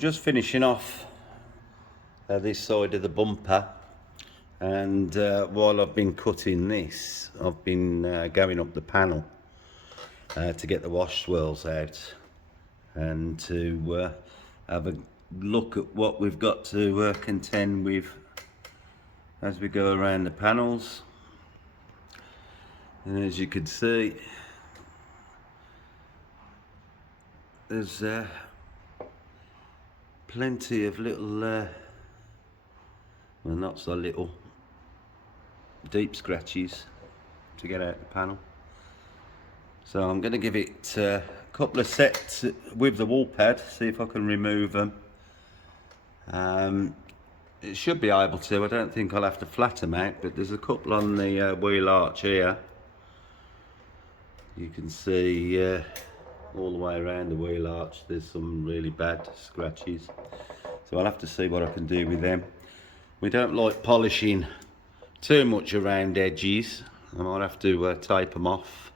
just finishing off this side of the bumper, and while I've been cutting this, I've been going up the panel to get the wash swirls out and to have a look at what we've got to contend with as we go around the panels. And as you can see, there's plenty of little, well, not so little, deep scratches to get out the panel. So I'm going to give it a couple of sets with the wall pad, see if I can remove them. It should be able to. I don't think I'll have to flat them out, but there's a couple on the wheel arch here. You can see all the way around the wheel arch there's some really bad scratches, so I'll have to see what I can do with them. We don't like polishing too much around edges. I might have to tape them off,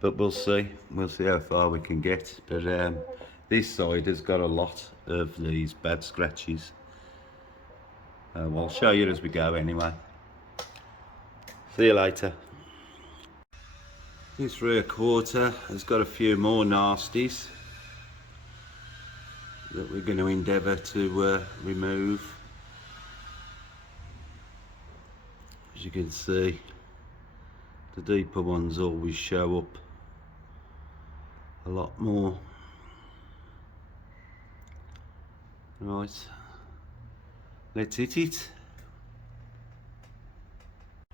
but we'll see how far we can get. But this side has got a lot of these bad scratches. I'll show you as we go anyway. See you later. This rear quarter has got a few more nasties that we're going to endeavour to remove. As you can see, the deeper ones always show up a lot more. Right, let's hit it.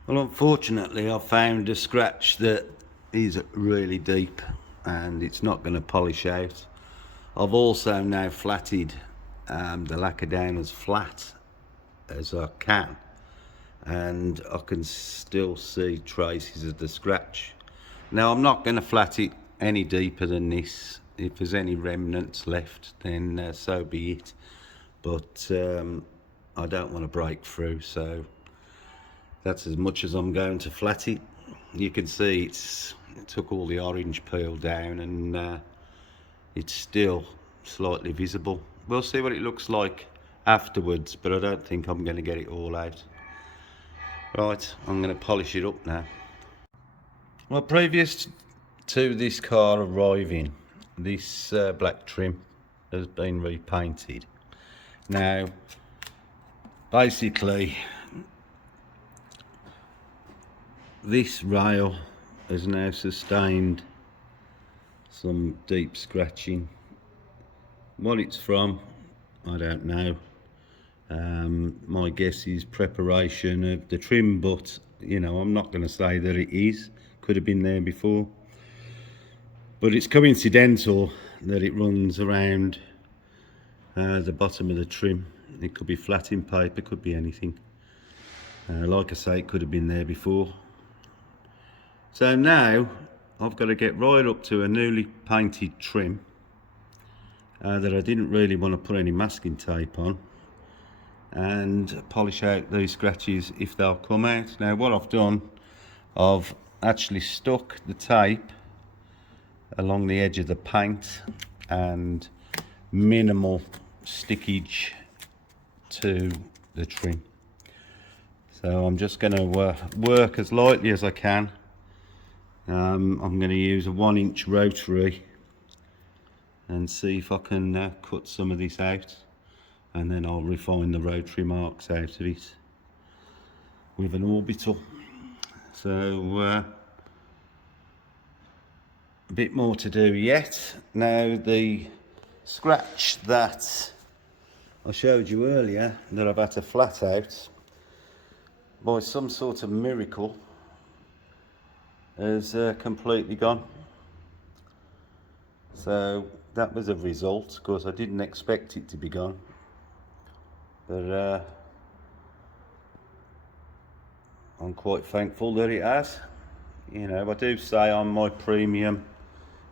Well, unfortunately I've found a scratch that is really deep and it's not going to polish out. I've also now flatted the lacquer down as flat as I can, and I can still see traces of the scratch. Now I'm not going to flat it any deeper than this. If there's any remnants left, then so be it, but I don't want to break through, so that's as much as I'm going to flat it. You can see it took all the orange peel down, and it's still slightly visible. We'll see what it looks like afterwards, but I don't think I'm going to get it all out. Right, I'm going to polish it up now. Well, previous to this car arriving, this black trim has been repainted. Now, basically, this rail has now sustained some deep scratching. What it's from, I don't know. My guess is preparation of the trim, but you know, I'm not going to say that it is. Could have been there before, but it's coincidental that it runs around the bottom of the trim. It could be flatting paper, could be anything. Like I say, it could have been there before. So now I've got to get right up to a newly painted trim that I didn't really want to put any masking tape on, and polish out these scratches if they'll come out. Now what I've done, I've actually stuck the tape along the edge of the paint and minimal stickage to the trim. So I'm just going to work as lightly as I can. I'm going to use a 1-inch rotary and see if I can cut some of this out, and then I'll refine the rotary marks out of it with an orbital. So a bit more to do yet. Now, the scratch that I showed you earlier that I've had to flat out, by some sort of miracle, is completely gone. So that was a result, because I didn't expect it to be gone, but I'm quite thankful that it has. You know, I do say on my premium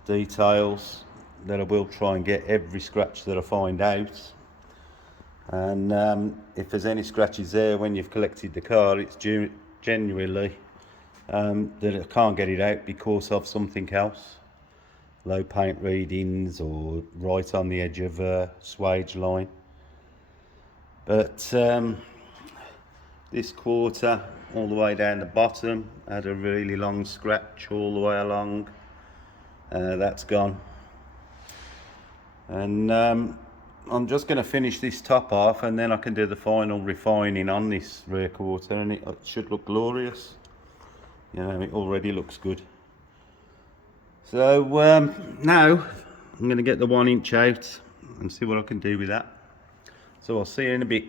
details that I will try and get every scratch that I find out, and if there's any scratches there when you've collected the car, it's genuinely that I can't get it out because of something else, low paint readings or right on the edge of swage line. But this quarter all the way down the bottom had a really long scratch all the way along. That's gone. And I'm just going to finish this top off, and then I can do the final refining on this rear quarter, and it should look glorious. You know, it already looks good. So now I'm going to get the 1 inch out and see what I can do with that. So I'll see you in a bit.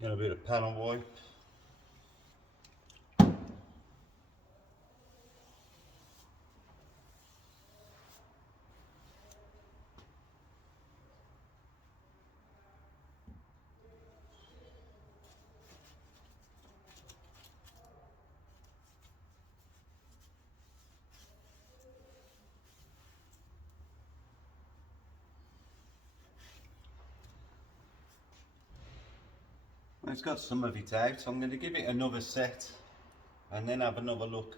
Got a bit of panel wipe. It's got some of it out. I'm going to give it another set and then have another look.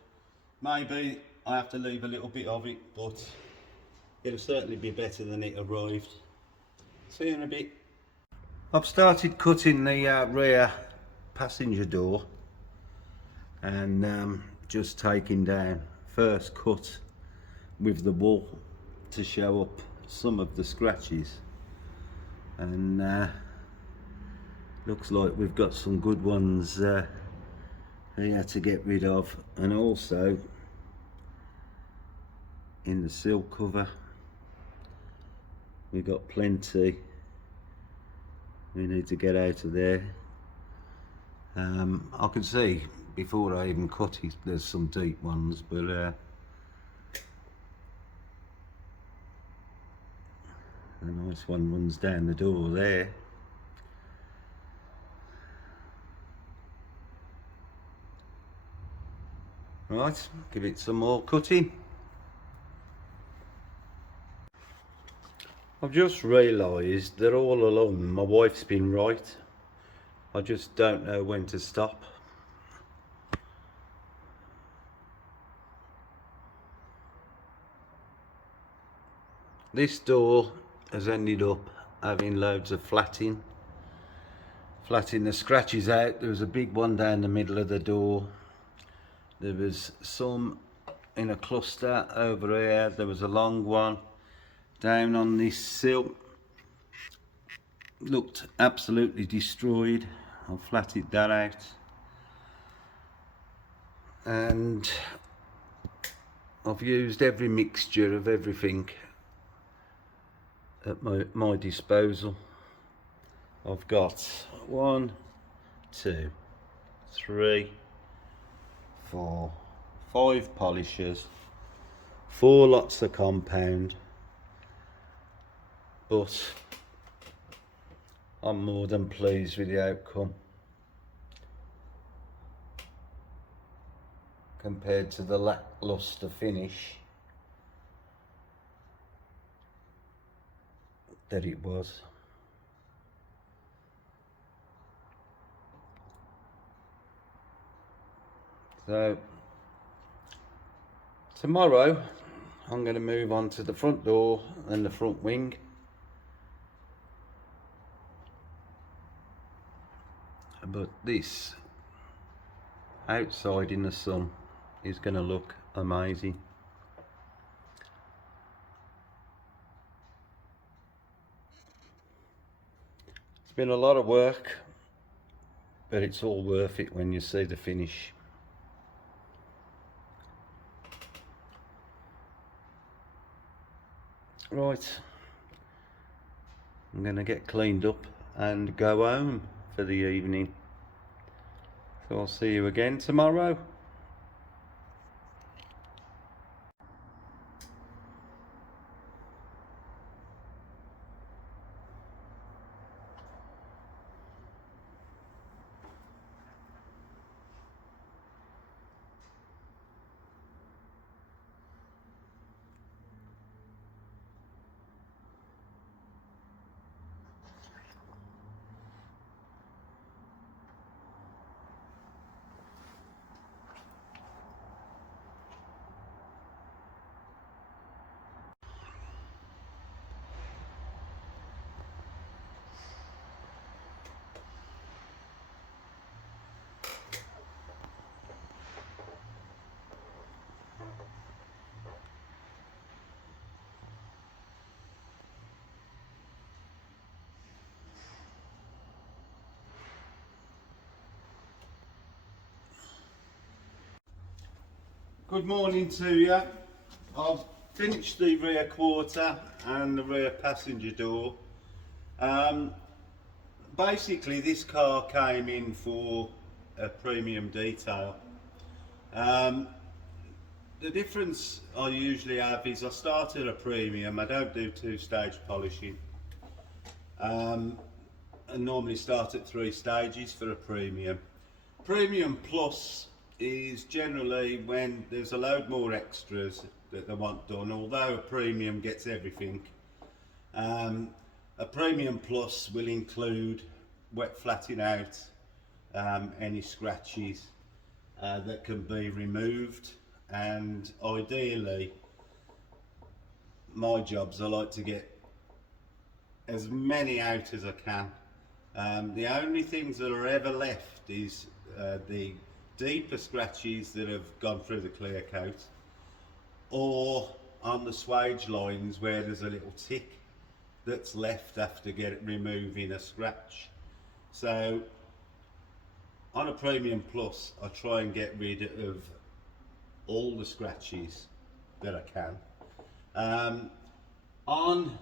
Maybe I have to leave a little bit of it, but it'll certainly be better than it arrived. See you in a bit. I've started cutting the rear passenger door and just taking down first cut with the wool to show up some of the scratches, and looks like we've got some good ones here to get rid of, and also in the sill cover we've got plenty we need to get out of there. I can see before I even cut it there's some deep ones, but a nice one runs down the door there. Right, give it some more cutting. I've just realised that all along my wife's been right. I just don't know when to stop. This door has ended up having loads of flatting the scratches out. There was a big one down the middle of the door. There was some in a cluster over here. There was a long one down on this sill. Looked absolutely destroyed. I'll flatted that out. And I've used every mixture of everything at my disposal. I've got 1, 2, 3, 4, 5 polishers, 4 lots of compound, but I'm more than pleased with the outcome compared to the lackluster finish that it was. So tomorrow I'm going to move on to the front door and the front wing. But this outside in the sun is going to look amazing. It's been a lot of work, but it's all worth it when you see the finish. Right, I'm going to get cleaned up and go home for the evening. So I'll see you again tomorrow. Good morning to you. I've finished the rear quarter and the rear passenger door. Basically this car came in for a premium detail. The difference I usually have is I start at a premium, I don't do two-stage polishing. I normally start at 3 stages for a premium. Premium plus is generally when there's a load more extras that they want done, although a premium gets everything. A premium plus will include wet flatting out any scratches that can be removed, and ideally my jobs I like to get as many out as I can. The only things that are ever left is the deeper scratches that have gone through the clear coat, or on the swage lines where there's a little tick that's left after removing a scratch. So on a premium plus I try and get rid of all the scratches that I can. On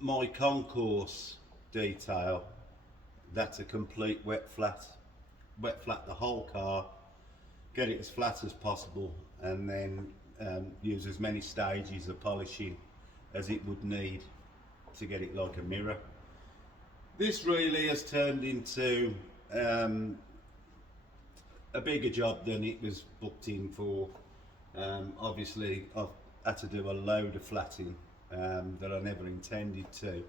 my concourse detail, that's a complete wet flat the whole car, get it as flat as possible, and then use as many stages of polishing as it would need to get it like a mirror. This really has turned into a bigger job than it was booked in for. Obviously I've had to do a load of flatting that I never intended to,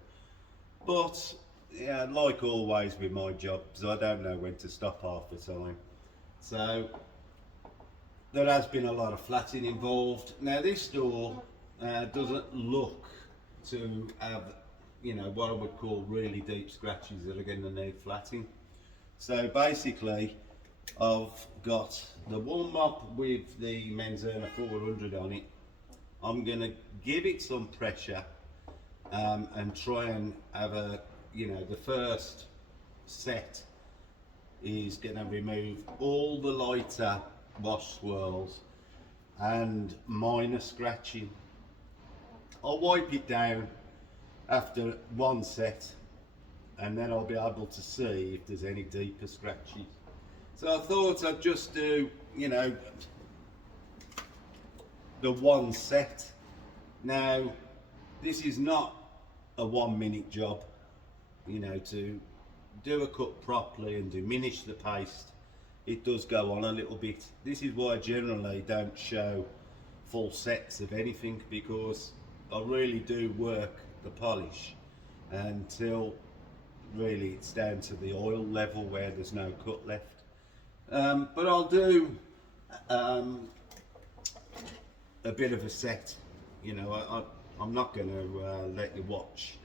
but yeah, like always with my jobs, I don't know when to stop half the time. So there has been a lot of flatting involved. Now this door doesn't look to have, you know, what I would call really deep scratches that are going to need flatting. So basically I've got the one mop with the Menzerner 400 on it. I'm going to give it some pressure and try and have a, you know, the first set is going to remove all the lighter wash swirls and minor scratching. I'll wipe it down after one set, and then I'll be able to see if there's any deeper scratches. So I thought I'd just do, you know, the one set. Now this is not a 1 minute job. You know, to do a cut properly and diminish the paste, it does go on a little bit. This is why I generally don't show full sets of anything, because I really do work the polish until really it's down to the oil level where there's no cut left. But I'll do a bit of a set. You know, I'm not going to let you watch,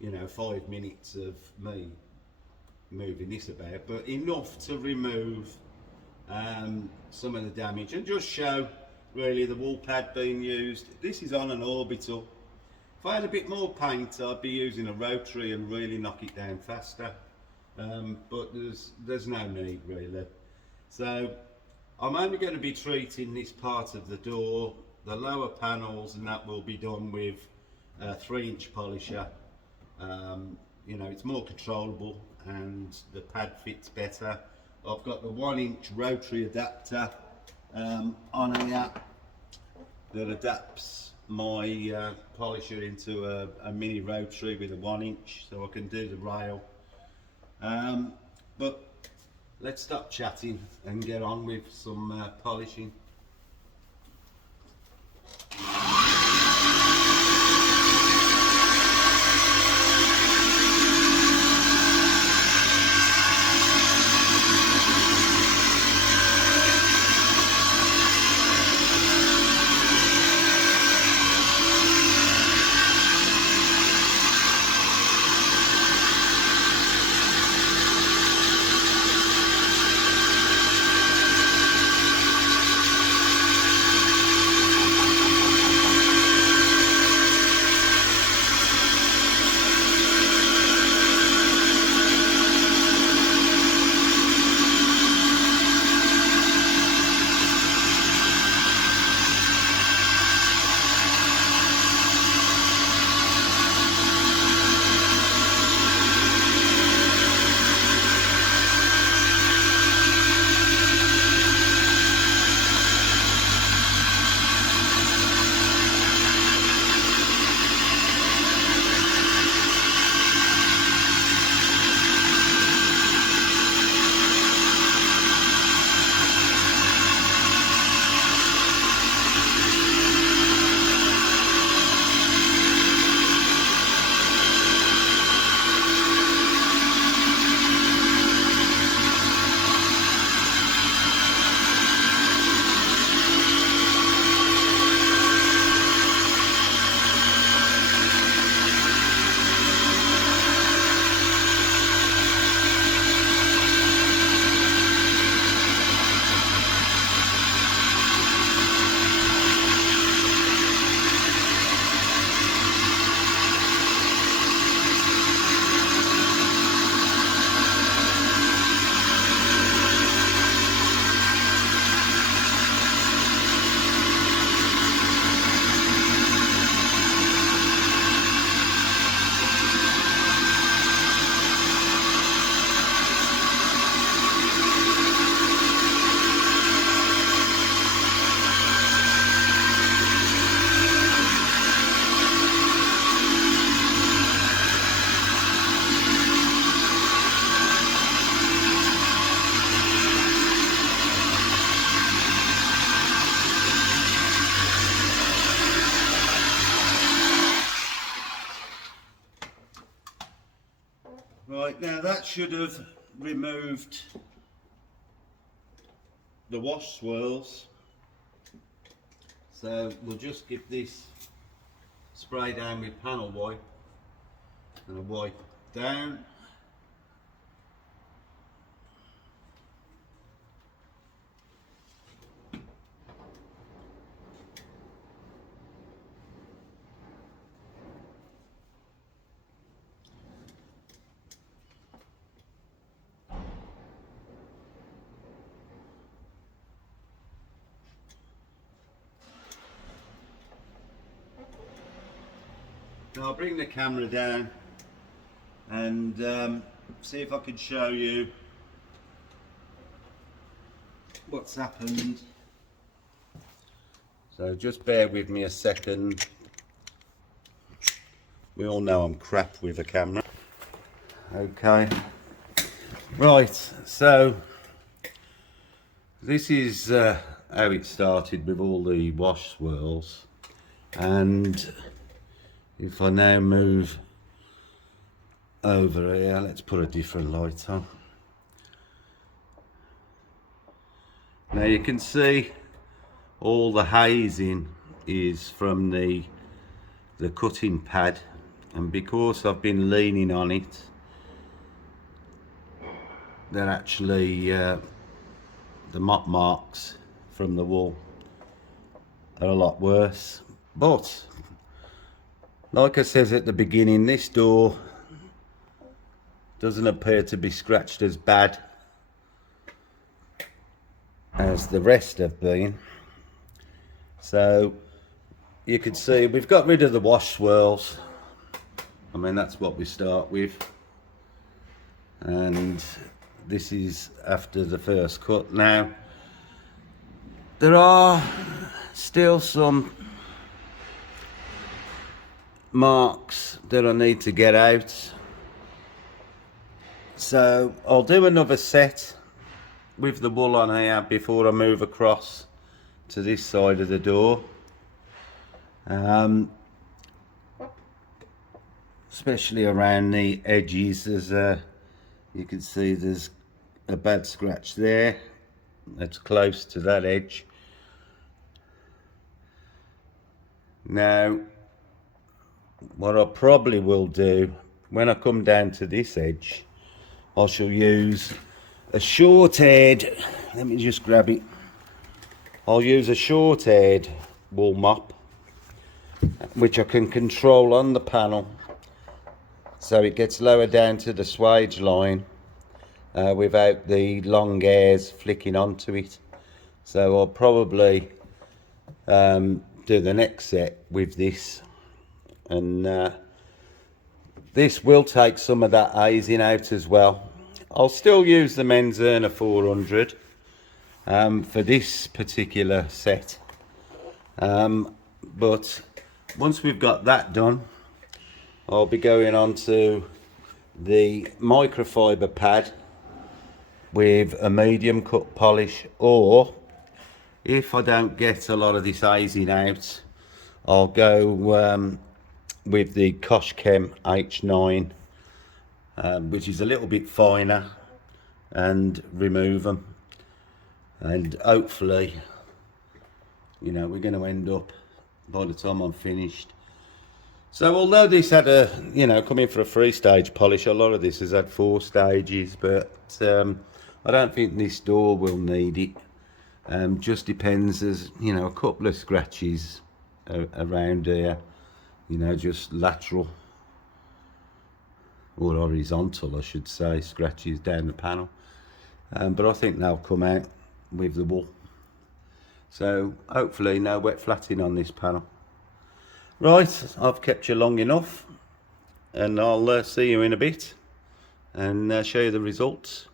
you know, 5 minutes of me moving this about, but enough to remove some of the damage and just show really the wall pad being used. This is on an orbital. If I had a bit more paint, I'd be using a rotary and really knock it down faster, but there's no need really. So I'm only going to be treating this part of the door, the lower panels, and that will be done with a 3-inch polisher. You know, it's more controllable and the pad fits better. I've got the 1-inch rotary adapter on here that adapts my polisher into a mini rotary with a 1-inch, so I can do the rail. But let's stop chatting and get on with some polishing. Right, now that should have removed the wash swirls, so we'll just give this spray down with panel wipe and a wipe down. Now I'll bring the camera down and see if I can show you what's happened. So just bear with me a second. We all know I'm crap with a camera. Okay. Right, so this is how it started with all the wash swirls, and if I now move over here, let's put a different light on. Now you can see all the hazing is from the cutting pad, and because I've been leaning on it, they're actually the mop marks from the wall are a lot worse. But like I said at the beginning, this door doesn't appear to be scratched as bad as the rest have been. So you can see we've got rid of the wash swirls. I mean, that's what we start with, and this is after the first cut. Now there are still some marks that I need to get out, so I'll do another set with the wool on here before I move across to this side of the door. Especially around the edges, there's you can see there's a bad scratch there that's close to that edge. Now what I probably will do when I come down to this edge, I shall use a short-haired, let me just grab it, I'll use a short-haired wool mop which I can control on the panel so it gets lower down to the swage line without the long hairs flicking onto it. So I'll probably do the next set with this, and this will take some of that hazing out as well. I'll still use the men's Earner 400 for this particular set, but once we've got that done, I'll be going on to the microfiber pad with a medium cut polish, or if I don't get a lot of this hazing out, I'll go with the Koshchem H9, which is a little bit finer, and remove them, and hopefully, you know, we're going to end up by the time I'm finished. So although this had a, you know, come in for a 3-stage polish, a lot of this has had 4 stages, but I don't think this door will need it. Just depends, there's, you know, a couple of scratches around here, you know, just lateral or horizontal, I should say, scratches down the panel, but I think they'll come out with the wool. So hopefully no wet flatting on this panel. Right, I've kept you long enough, and I'll see you in a bit and show you the results.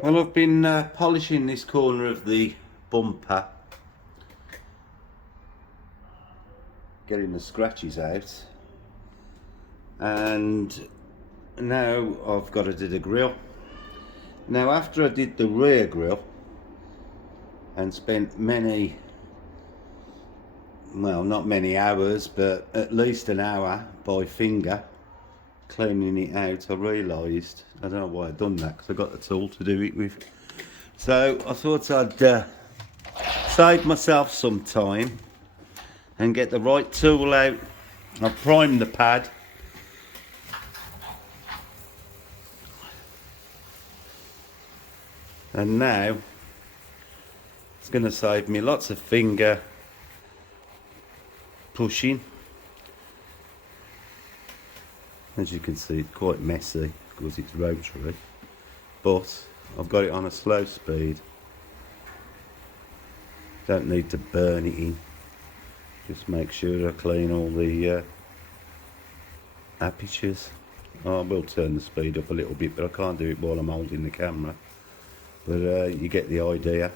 Well, I've been polishing this corner of the bumper, getting the scratches out, and now I've got to do the grille. Now after I did the rear grille, and spent many, well, not many hours, but at least an hour by finger cleaning it out. I realised, I don't know why I'd done that, because I got the tool to do it with. So I thought I'd save myself some time and get the right tool out. I've primed the pad. And now it's going to save me lots of finger pushing. As you can see, it's quite messy because it's rotary, but I've got it on a slow speed. Don't need to burn it in. Just make sure I clean all the apertures. I will turn the speed up a little bit, but I can't do it while I'm holding the camera. But you get the idea.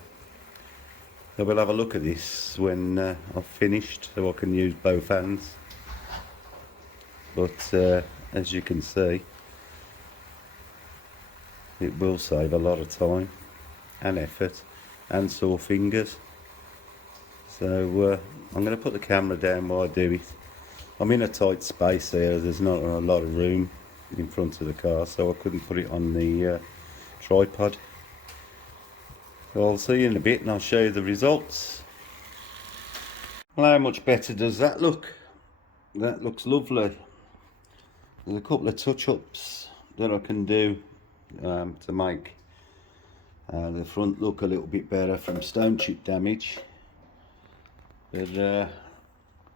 So we'll have a look at this when I've finished, so I can use both hands. But as you can see, it will save a lot of time and effort and sore fingers. So I'm going to put the camera down while I do it. I'm in a tight space here, there's not a lot of room in front of the car, so I couldn't put it on the tripod. So I'll see you in a bit and I'll show you the results. Well, how much better does that look? That looks lovely. There's a couple of touch-ups that I can do to make the front look a little bit better from stone chip damage. But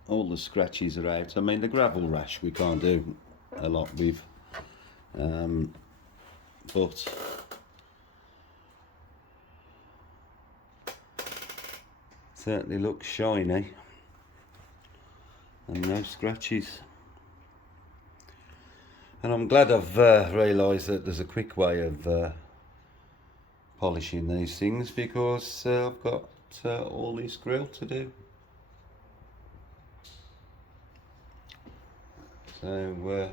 all the scratches are out. I mean, the gravel rash we can't do a lot with, but certainly looks shiny and no scratches. And I'm glad I've realised that there's a quick way of polishing these things, because I've got all this grill to do. So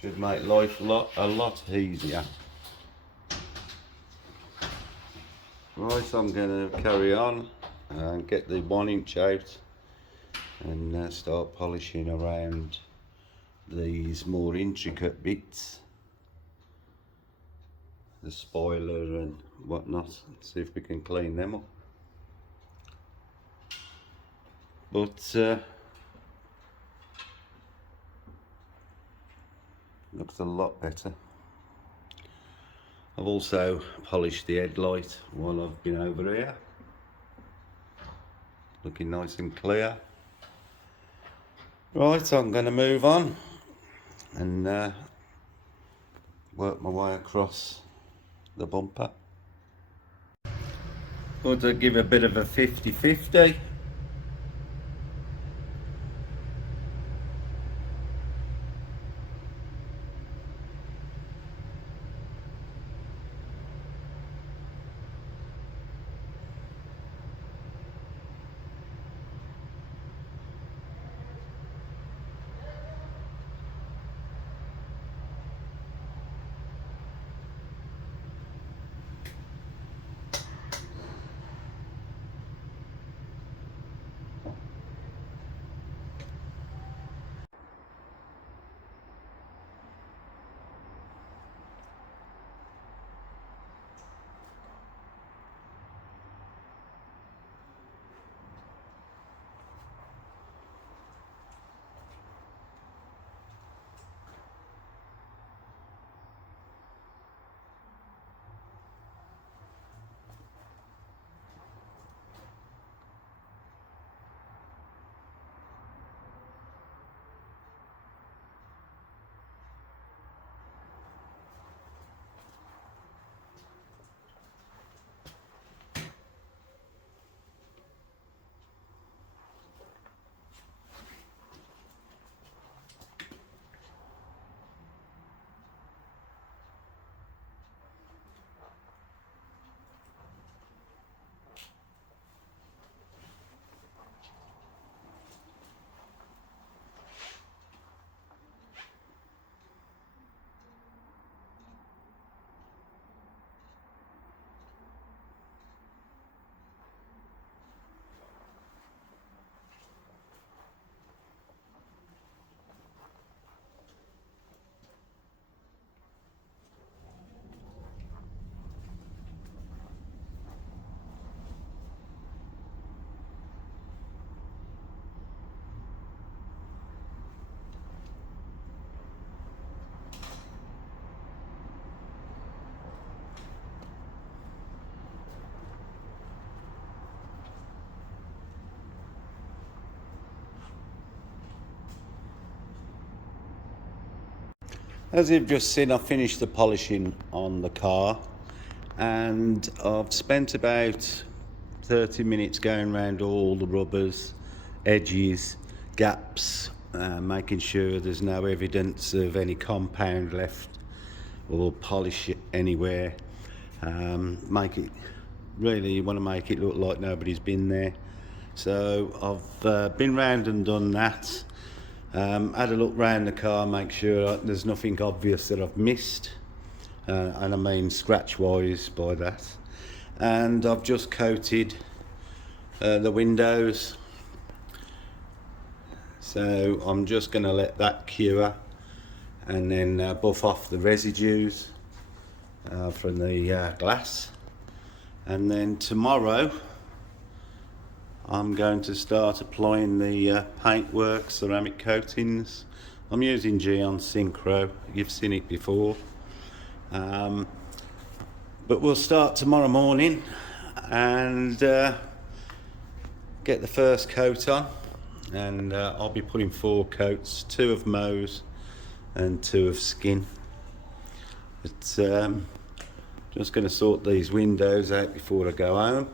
should make life a lot easier. Right, so I'm going to carry on and get the 1 inch out and start polishing around these more intricate bits, the spoiler and whatnot. See if we can clean them up. But looks a lot better. I've also polished the headlight while I've been over here. Looking nice and clear. Right, so I'm going to move on and work my way across the bumper. Going to give a bit of a 50-50. As you've just seen, I've finished the polishing on the car, and I've spent about 30 minutes going around all the rubbers, edges, gaps, making sure there's no evidence of any compound left or polish it anywhere. Make it, really, you want to make it look like nobody's been there. So I've been round and done that. Had a look round the car, make sure there's nothing obvious that I've missed, and I mean scratch wise by that. And I've just coated the windows, so I'm just going to let that cure and then buff off the residues from the glass. And then tomorrow I'm going to start applying the paintwork ceramic coatings. I'm using Geon Synchro, you've seen it before. But we'll start tomorrow morning and get the first coat on, and I'll be putting 4 coats, 2 of Mohs and 2 of skin. But just going to sort these windows out before I go home,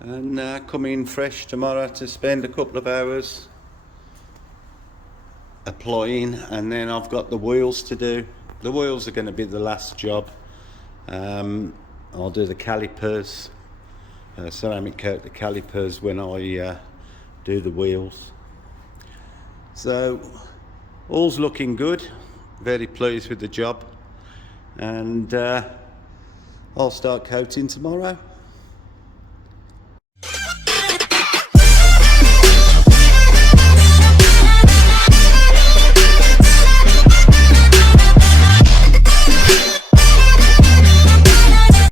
and come in fresh tomorrow to spend a couple of hours applying. And then I've got the wheels to do. The wheels are going to be the last job. I'll do the calipers, ceramic coat the calipers when I do the wheels. So all's looking good, very pleased with the job, and I'll start coating tomorrow.